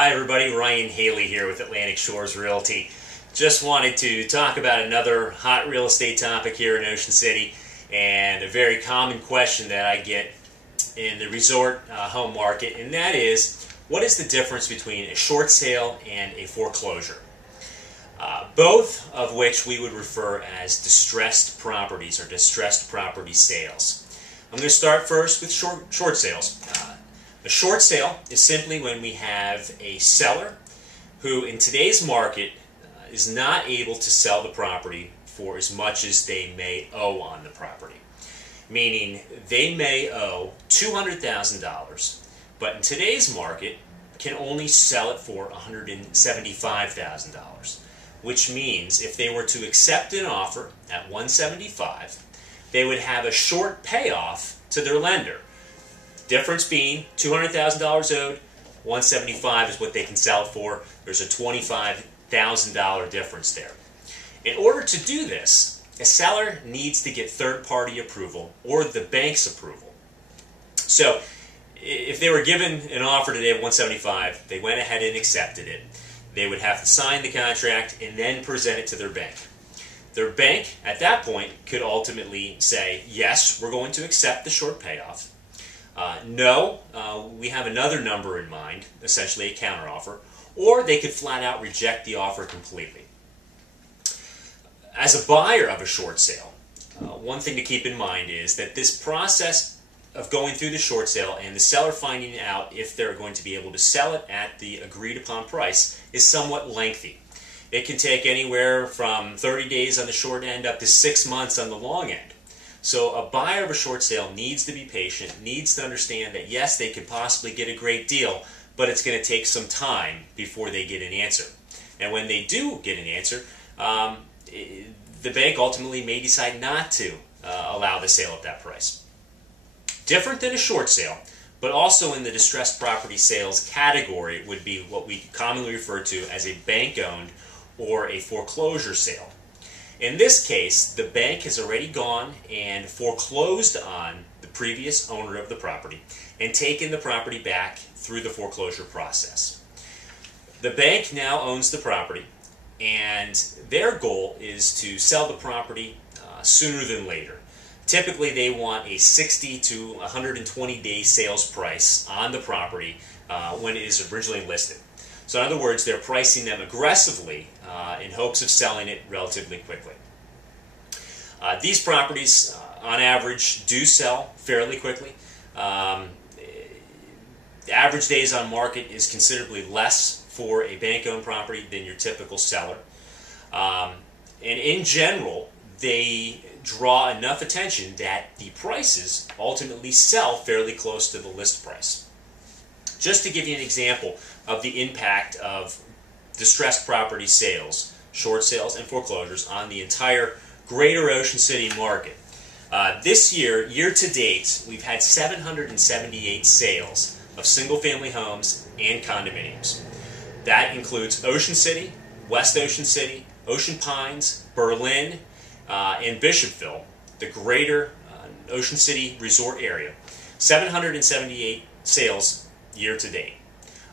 Hi everybody, Ryan Haley here with Atlantic Shores Realty. Just wanted to talk about another hot real estate topic here in Ocean City, and a very common question that I get in the resort home market, and that is, what is the difference between a short sale and a foreclosure? Both of which we would refer as distressed properties or distressed property sales. I'm going to start first with short sales. A short sale is simply when we have a seller who in today's market is not able to sell the property for as much as they may owe on the property. Meaning they may owe $200,000, but in today's market can only sell it for $175,000. Which means if they were to accept an offer at $175,000, they would have a short payoff to their lender. Difference being $200,000 owed, $175,000 is what they can sell it for. There's a $25,000 difference there. In order to do this, a seller needs to get third-party approval or the bank's approval. So if they were given an offer today of $175,000, they went ahead and accepted it. They would have to sign the contract and then present it to their bank. Their bank, at that point, could ultimately say, yes, we're going to accept the short payoff. No, we have another number in mind, essentially a counteroffer, or they could flat out reject the offer completely. As a buyer of a short sale, one thing to keep in mind is that this process of going through the short sale and the seller finding out if they're going to be able to sell it at the agreed upon price is somewhat lengthy. It can take anywhere from 30 days on the short end up to 6 months on the long end. So a buyer of a short sale needs to be patient, needs to understand that yes, they could possibly get a great deal, but it's going to take some time before they get an answer. And when they do get an answer, the bank ultimately may decide not to allow the sale at that price. Different than a short sale, but also in the distressed property sales category would be what we commonly refer to as a bank-owned or a foreclosure sale. In this case, the bank has already gone and foreclosed on the previous owner of the property and taken the property back through the foreclosure process. The bank now owns the property, and their goal is to sell the property sooner than later. Typically, they want a 60 to 120 day sales price on the property when it is originally listed. So in other words, they're pricing them aggressively in hopes of selling it relatively quickly. These properties, on average, do sell fairly quickly. The average days on market is considerably less for a bank-owned property than your typical seller. And in general, they draw enough attention that the prices ultimately sell fairly close to the list price. Just to give you an example of the impact of distressed property sales, short sales, and foreclosures on the entire greater Ocean City market. This year, year to date, we've had 778 sales of single-family homes and condominiums. That includes Ocean City, West Ocean City, Ocean Pines, Berlin, and Bishopville, the greater Ocean City resort area. 778 sales year to date.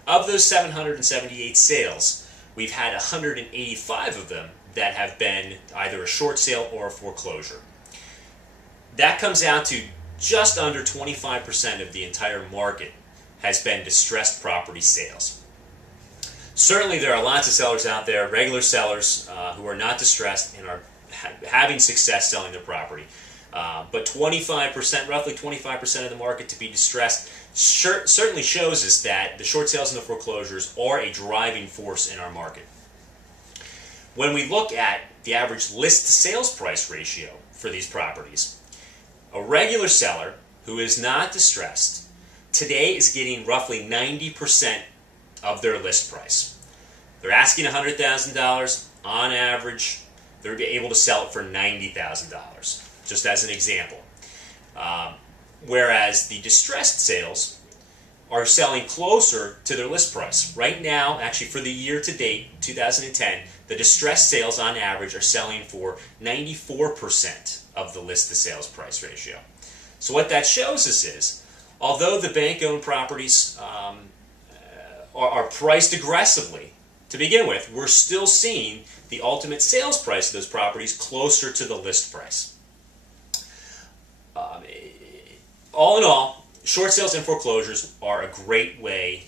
Of those 778 sales, we've had 185 of them that have been either a short sale or a foreclosure. That comes out to just under 25% of the entire market has been distressed property sales. Certainly there are lots of sellers out there, regular sellers who are not distressed and are having success selling their property. But 25%, roughly 25% of the market to be distressed certainly shows us that the short sales and the foreclosures are a driving force in our market. When we look at the average list to sales price ratio for these properties, a regular seller who is not distressed today is getting roughly 90% of their list price. They're asking $100,000 on average. They're able to sell it for $90,000, just as an example. Whereas the distressed sales are selling closer to their list price. Right now, actually for the year to date, 2010, the distressed sales on average are selling for 94% of the list to sales price ratio. So what that shows us is, although the bank-owned properties are priced aggressively to begin with, we're still seeing the ultimate sales price of those properties closer to the list price. All in all, short sales and foreclosures are a great way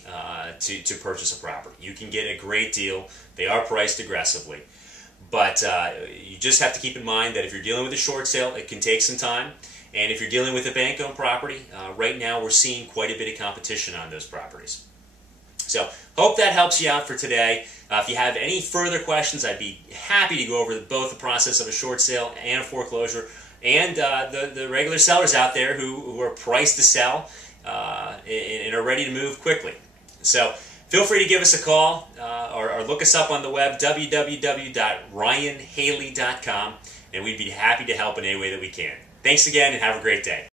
to purchase a property. You can get a great deal. They are priced aggressively. But you just have to keep in mind that if you're dealing with a short sale, it can take some time. And if you're dealing with a bank-owned property, right now we're seeing quite a bit of competition on those properties. So hope that helps you out for today. If you have any further questions, I'd be happy to go over both the process of a short sale and a foreclosure, and the regular sellers out there who are priced to sell and are ready to move quickly. So feel free to give us a call or look us up on the web, www.ryanhaley.com, and we'd be happy to help in any way that we can. Thanks again, and have a great day.